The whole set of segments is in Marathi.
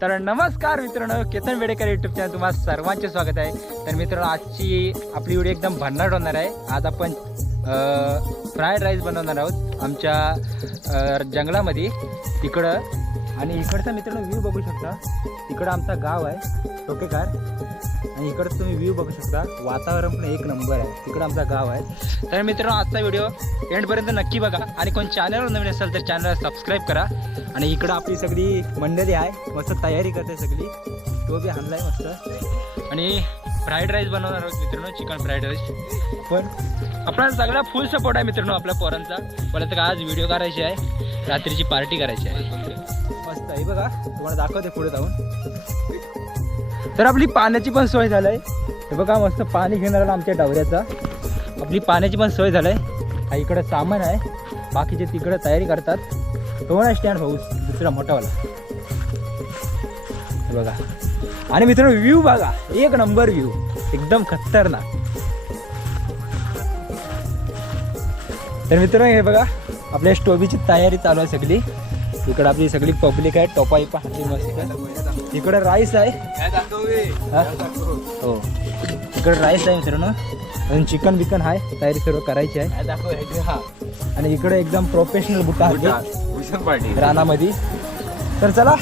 तर नमस्कार मित्रांनो केतन वेडेकर युट्यूब चॅनल तुम्हाला सर्वांचे स्वागत आहे. तर मित्रांनो आजची आपली व्हिडिओ एकदम भन्नाट होणार आहे. आज आपण फ्राईड राईस बनवणार आहोत आमच्या जंगलामध्ये तिकडं आणि इकडचा मित्रांनो व्ह्यू बघू शकता. तिकडं आमचा गाव आहे टोकेकार. आणि इकडं तुम्ही व्ह्यू बघू शकता. वातावरण पण एक नंबर आहे. तिकडं आमचा गाव आहे. तर मित्रांनो आजचा व्हिडिओ एंडपर्यंत नक्की बघा. आणि कोण चॅनलवर नवीन असेल तर चॅनलला सबस्क्राईब करा. आणि इकडं आपली सगळी मंडळी आहे. मस्त तयारी करते सगळी. तो बी आणलाय मस्त. आणि फ्राईड राईस बनवणार आहोत मित्रांनो चिकन फ्राईड राईस पण आपला सगळा फुल सपोर्ट आहे मित्रांनो आपल्या पोरांचा. परत का आज व्हिडिओ करायची आहे. रात्रीची पार्टी करायची आहे. मस्त आहे बघा. तुम्हाला दाखवते पुढे जाऊन. तर आपली पाण्याची पण सोय झाली आहे हे बघा मस्त पाणी घेणारा आमच्या डावऱ्याचा. आपली पाण्याची पण सोय झाली आहे हा इकडं सामान आहे. बाकीचे तिकडं तयारी करतात. तो स्टँड भाऊ दुसरा मोठावाला. हे बघा. आणि मित्रांनो व्ह्यू बघा. एक नंबर व्ह्यू एकदम खतरनाक. तर मित्रांनो हे बघा. आपल्या स्टोबीची तयारी चालू आहे सगळी. इकडं आपली सगळी पब्लिक आहे. टोपाई पण मस्त. इकडं राईस आहे. हा? इकडं राईस आहे मित्रांनो. अजून चिकन बिकन आहे तयारी सर्व करायची आहे. आणि इकडे एकदम प्रोफेशनल बुटा आहे रानामध्ये. तर चला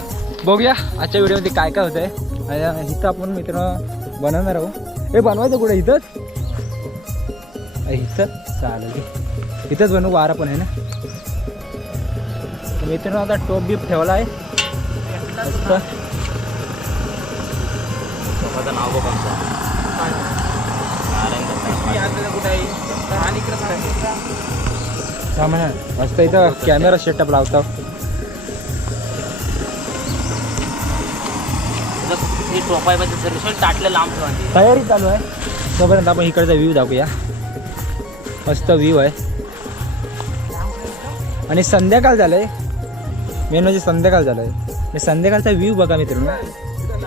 बघूया आजच्या व्हिडिओमध्ये काय काय होतंय. आणि इथं आपण मित्रांनो बनवणार आहोत. हे बनवायचं कुठे? इथंच? इथं चालेल. इथंच बनवू वारा पण आहे ना. तर मित्रांनो आता टोप बीप ठेवला आहे. मस्त सामान मस्त इथं कॅमेरा सेटअप लावतो. हे तयारी चालू आहे. तोपर्यंत आपण इकडचा व्ह्यू दाखवूया. मस्त व्ह्यू आहे. आणि संध्याकाळ झालंय. मेन म्हणजे संध्याकाळ झालंय. आणि संध्याकाळचा व्ह्यू बघा मित्रांनो.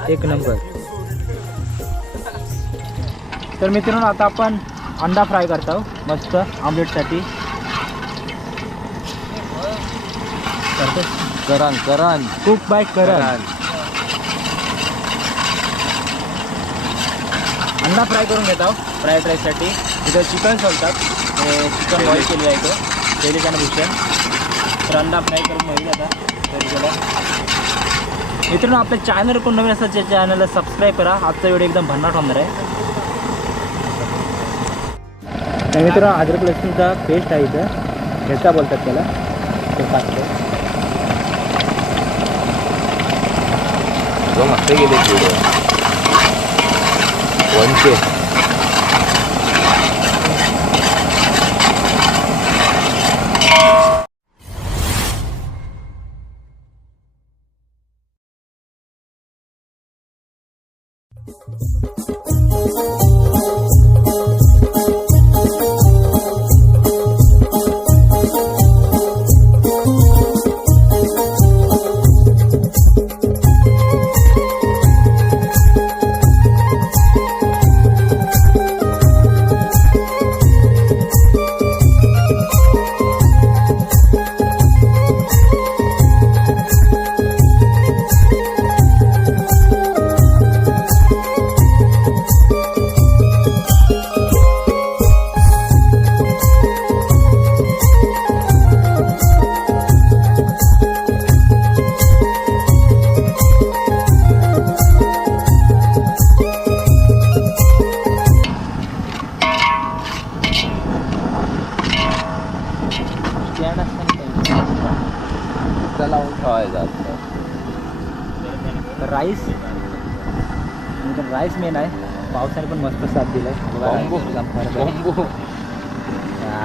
एक नंबर तर मित्रांनो आता आपण अंडा फ्राय करतो. मस्त आमलेटसाठी. करतो. करण करण. Cook by Karan. अंडा फ्राय करून घेतो फ्राईड राईससाठी इथं चिकन सोलतात. चिकन बॉईल केली आहे तो तेली त्यानं भूषण तर अंडा फ्राय करून होईल आता. तरी गेला मित्रांनो आपल्या चॅनल कोण नवीन असेल त्या चॅनलला सबस्क्राईब करा. आजचा व्हिडिओ एकदम भन्नाट होणार आहे. तर मित्रांनो अद्रक लसूणचा पेस्ट आहे इथं. ह्याचा बोलतात त्याला. ते टाकतो मस्त गेले व्हिडिओ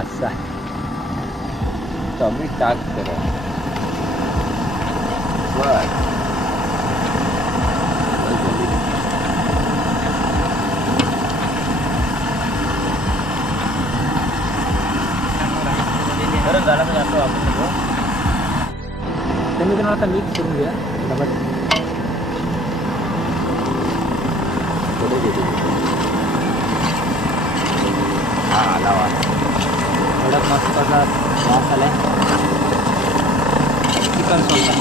असं आहे. कमी टाक करा बर गरम झाला तर जातो आपण सगळं. तर मित्रांनो आता मिक्स करून घ्या डबल हा आला एवढा मस्त असा वास आला आहे. चिकन सोडला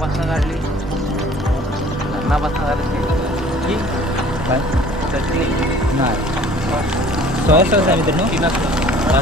मस्त काढली. काढली नाही. सॉस सॉस आहे मित्रांनो. तीन असतो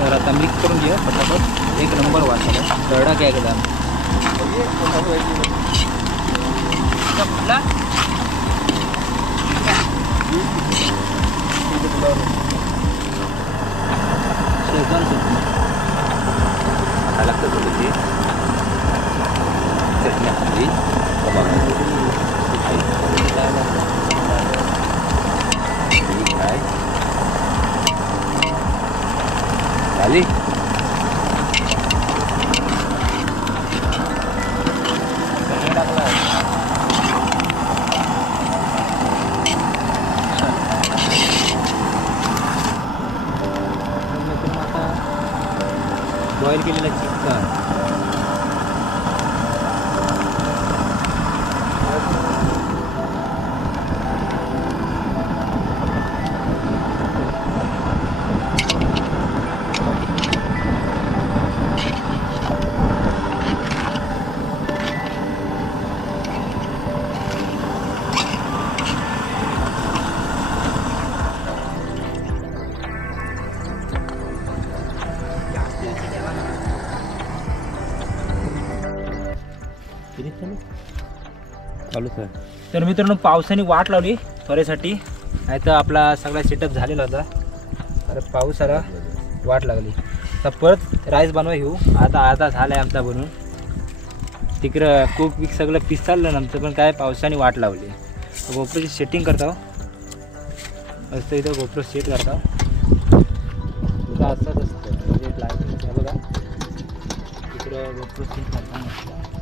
तर आता मिक्स करून घेऊ पटापट एक नंबर वाटायला. दरडा काय केला? बॉईल केलेला चिकन चालू सर तर मित्रांनो पावसाने वाट लावली थोड्यासाठी. नाही तर आपला सगळा सेटअप झालेला होता. अरे पाऊस आला वाट लागली. तर परत राईस बनवा घेऊ. आता आता झाला आहे आमचा बनवून तिकडं कुक वीक सगळं पीस चाललं ना आमचं पण काय पावसाने वाट लावली. गोप्रोची सेटिंग करतो. असतं इथं गोप्रो सेट करता. इथं असंच असतं. म्हणजे लाईटिंग बघा. तिकडं गोप्रो सेट करता.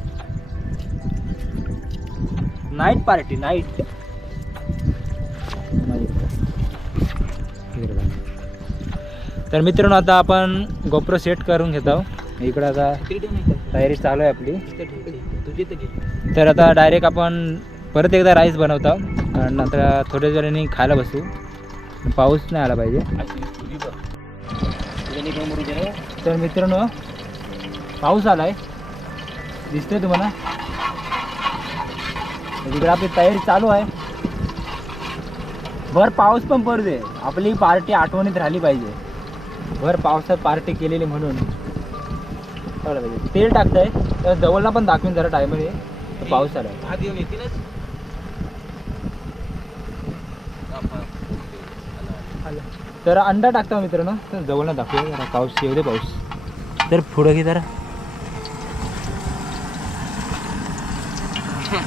Night party night. तर मित्रांनो आता आपण गोप्रो सेट करून घेतो इकडं आता तयारी चालू आहे आपली. तर आता डायरेक्ट आपण परत एकदा राईस बनवतो आणि नंतर थोड्या वेळाने खायला बसू. पाऊस नाही आला पाहिजे. तर मित्रांनो पाऊस आला आहे दिसतोय तुम्हाला? तिकडे आपली तयारी चालू आहे. भर पाऊस पण पडू दे. आपली पार्टी आठवणीत राहिली पाहिजे. भर पावसात पार्टी केलेली म्हणून. पाहिजे. तेल टाकतंय. तर जवळला पण दाखवीन जरा टायमध्ये तर पाऊस येऊन येतीलच तर अंडा टाकता मित्रांनो. तर जवळला दाखवूया जरा. पाऊस येऊ दे पाऊस. तर पुढं घे जरा.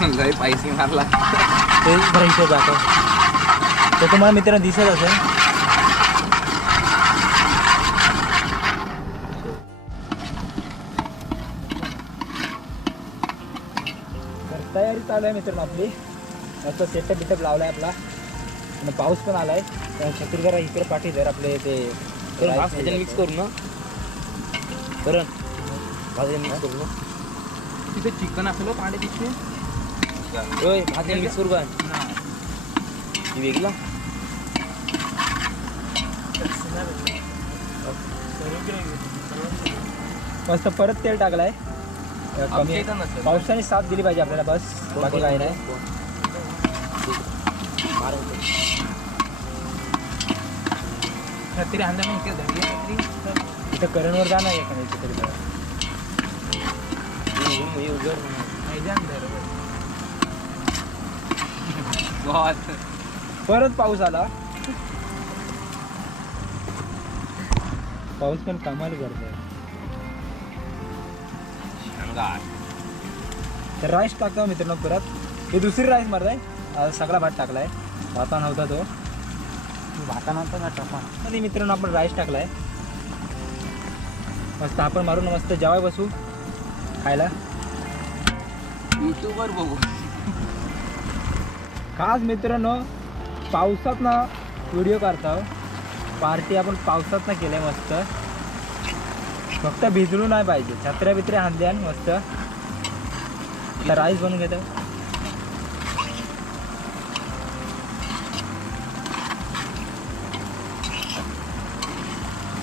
लय पायसी मारला. ते जरा इथे जातो तर तुम्हाला मित्रांनो दिसत असेल. तर तयारी चालू आहे मित्रांनो आपली. मस्त सेटअप बिटअप लावला आहे आपला. आणि पाऊस पण आला आहे छत्री जरा इकडे पाठी जर आपले ते मिक्स करू ना. करण मिक्स करू ना. तिथे चिकन असलो पाणी तिथे होय भात मिक्स करू का? ती वेगळा? मस्त परत तेल टाकलाय. तर कमी. पावसाने साथ दिली पाहिजे आपल्याला बस. बाकी काही नाही. छत्री हांदा मग इथे धरली छत्री. इथं करणवर जाणार एखाद्या इथे तरी बघा. धर परत पाऊस आला. पाऊस पण कमाल करतोय तर राईस टाकतो मित्रांनो परत. ही दुसरी राईस मारताय. आज सगळा भात टाकलाय. भाता नव्हता तो. भाता नव्हता ना टपा आणि मित्रांनो आपण राईस टाकलाय. मस्त आपण मारून मस्त जेवाय बसू. खायला. युट्यूबवर बघू. खास मित्रांनो पावसात ना व्हिडिओ काढतो. पार्टी आपण पावसात ना केलंय मस्त. फक्त भिजलू नाही पाहिजे. छत्र्या बित्र्या हांद्यान मस्त. राईस बनवून घेतो.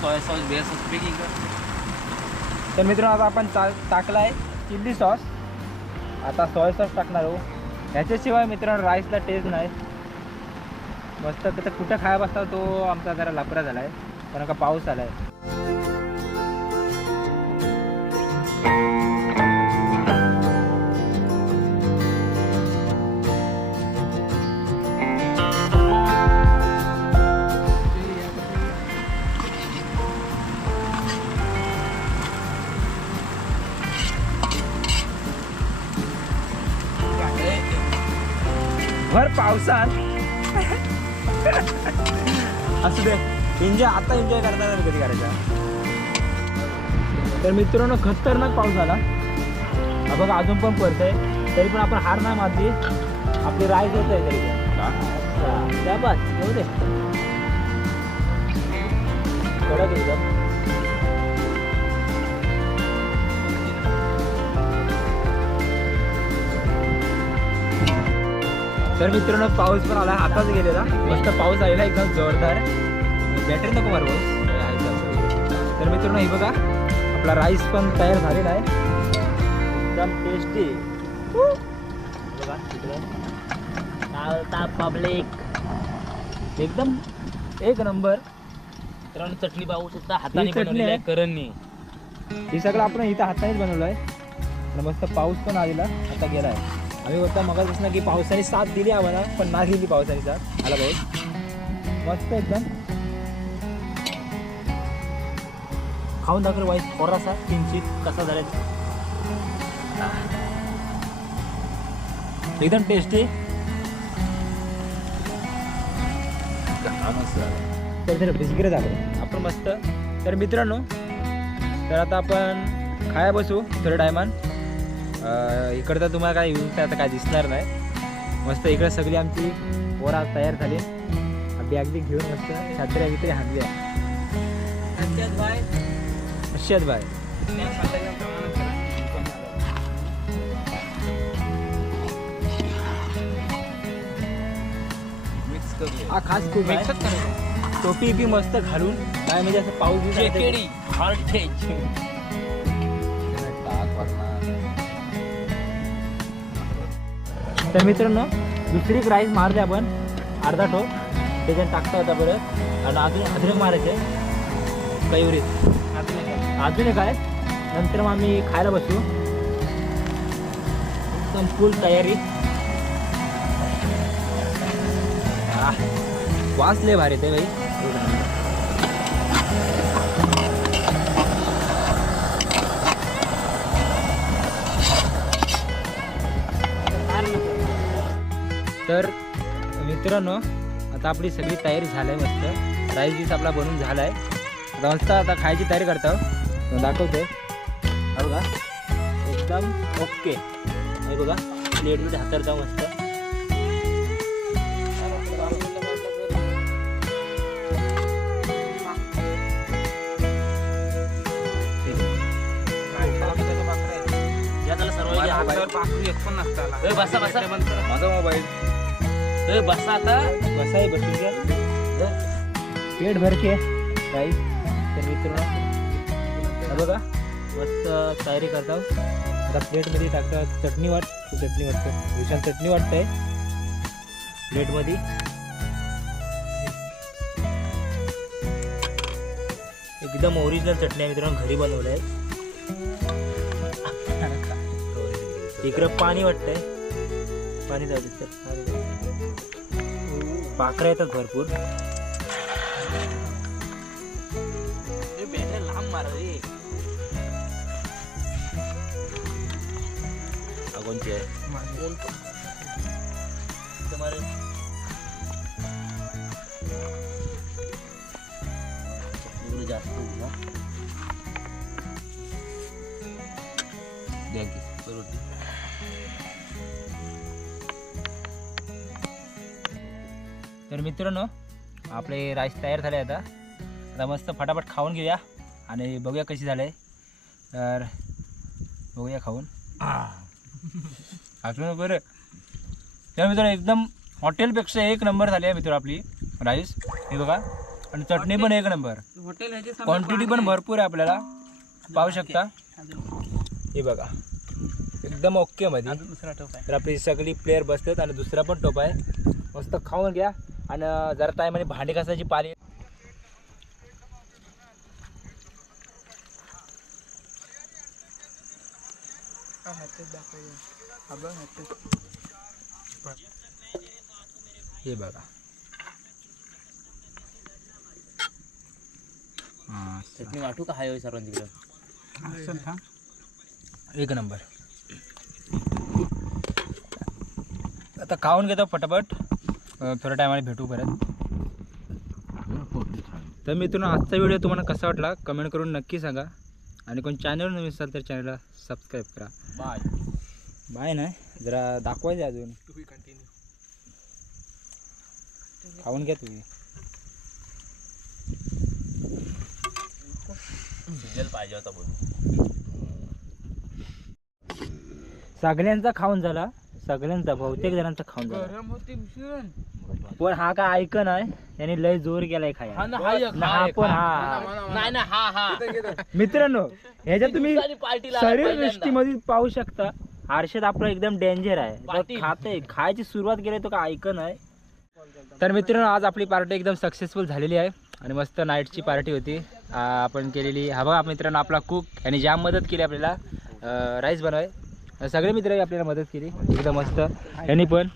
सोया सॉस बेस तर मित्रांनो आता आपण टा टाकला आहे चिल्ली सॉस. आता सोया सॉस टाकणार आहो ह्याच्याशिवाय मित्रांनो राईसला टेस्ट नाही. मस्त कुठं खाया बसता तो आमचा जरा लपरा झाला आहे कारण का पाऊस आला आहे पावसात असू दे. एन्जॉय आता एन्जॉय करता तर कधी करायचा? तर मित्रांनो खतरनाक पाऊस हा बघा अजून पण पडतंय. तरी पण आपण हार नाही मारली आपली राय होत आहे तरी त्या बस येऊ दे. कडक एकदम तर मित्रांनो पाऊस पण आला आताच गेलेला. मस्त पाऊस आलेला एकदम जोरदार. बॅटरी नको मारू तर मित्रांनो हे बघा आपला राईस पण तयार झालेला आहे. एकदम टेस्टी बघा पब्लिक एकदम एक नंबर मित्रांनो चटणी पाहू शकता हाताने बनवलेली आहे? करणनी हे सगळं आपण इथं हातानेच बनवलं आहे. मस्त पाऊस पण आलेला आता गेला आहे. आम्ही होता मगापासून की पावसाने साथ दिली आम्हाला पण नाही दिली पावसाने साथ. आला पाऊस मस्त एकदम. खाऊन दाखल वाईस थोडासा किंचित कसा झाला एकदम टेस्टी तर तर झालं आपण मस्त. तर मित्रांनो तर आता आपण खाया बसू थोड्या टायमान इकडं तर तुम्हाला काय येऊन आता काय दिसणार नाही. मस्त इकडे सगळी आमची पोरा तयार झाली. बॅग बी घेऊन मस्त छत्र्या बित्र्या हाणल्या अशात बाय. हा खास खूप आहे. टोपी बी मस्त घालून काय म्हणजे असं पाऊस हार्ट तर मित्रांनो दुसरी एक राईस मारते आपण. अर्धा टोप त्याच्यात टाकता होता परत. आणि अजून अद्रक मारायचे. कैवरीत अजून एक आहे. नंतर मग आम्ही खायला बसू. एकदम फुल तयारी. वास लय भारी ते भाई तर मित्रांनो आता आपली सगळी तयारी झाली आहे मस्त. राईस बीस आपला बनवून झाला आहे मस्त आता खायची तयारी करतो. दाखवते. हा बघा. एकदम ओके हे बघा. प्लेटमध्ये हातरता मस्त. या त्याला सर्व बसा. माझा मोबाईल ए, बसा आता. बसा आहे बसून घ्या. पेट भरके. काही तर मित्रांनो हा बघा मस्त तयारी करतात आता प्लेटमध्ये टाकतात चटणी वाट. चटणी वाटतं. विशाल चटणी वाटतंय. प्लेटमध्ये. एकदम ओरिजिनल चटणी आहे मित्रांनो घरी बनवलं आहे इकडं पाणी वाटतंय. पाणी जाऊ दे. पाखरं येतात भरपूर ए, बॅटरी लांब मारा रे कोणची आहे मित्रांनो आपले राईस तयार झाले आता. आता मस्त फटाफट खाऊन घेऊया आणि बघूया कशी झाले. तर बघूया खाऊन. आठवण बरं. तर मित्रांनो एकदम हॉटेलपेक्षा एक नंबर झाली आहे मित्र आपली राईस. हे बघा. आणि चटणी पण एक नंबर. हॉटेल क्वांटिटी पण भरपूर आहे आपल्याला. पाहू शकता. हे बघा. एकदम ओके मध्ये. अजून दुसरा टोप आहे. तर आपली सगळी प्लेअर बसतात आणि दुसरा पण टोप आहे. मस्त खाऊन घ्या. आणि जरा टायमाने भांडी घासायची पाली. हा. हा बघ, चटणी वाटू का? हाय सर्वांना तिकडं. एक नंबर. आता खाऊन घेतो पटापट. थोड्या टायमाने भेटू परत. तर मित्रांनो आजचा व्हिडिओ तुम्हाला कसा वाटला कमेंट करून नक्की सांगा. आणि कोण चॅनल नवीन असाल तर चॅनलला सबस्क्राईब करा. बाय बाय नाही जरा दाखवायचे अजून. खाऊन घ्या तुम्ही. पाहिजे होता सगळ्यांचा खाऊन झाला. सगळ्यांचा बहुतेक जणांचा खाऊन झाला. गरम होती भीषण. पण हा काय ऐकन आहे याने लय जोर केलाय हा खाया ना, हा एक, ना, हा हा एक, पण हा. हा. नाही ना हा हा. मित्रांनो ह्याच्यात तुम्ही पार्टीला शरीर दृष्टीमध्ये पाहू शकता आरशात आपलं एकदम डेंजर आहे. तर. खाते खायची सुरुवात केली तो का ऐकन आहे. तर मित्रांनो आज आपली पार्टी एकदम सक्सेसफुल झालेली आहे आणि मस्त नाईटची पार्टी होती. आ, आपण केलेली हा बघा मित्रांनो आपला कुक यांनी जाम मदत केली आपल्याला राईस बनवाय. सगळे मित्र आपल्याला मदत केली. एकदम मस्त. यांनी पण.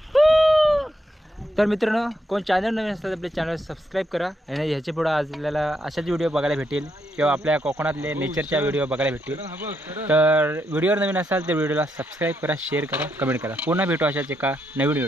तर मित्रांनो कोण चॅनल नवीन असतात आपले चॅनल सबस्क्राईब करा. आणि ह्याच्या पुढं आपल्याला अशाच व्हिडिओ बघायला भेटेल किंवा आपल्या कोकणातले नेचरच्या व्हिडिओ बघायला भेटतील. तर व्हिडिओवर नवीन असाल तर व्हिडिओला सबस्क्राईब करा शेअर करा कमेंट करा. पुन्हा भेटू अशाच एका नवीन व्हिडिओ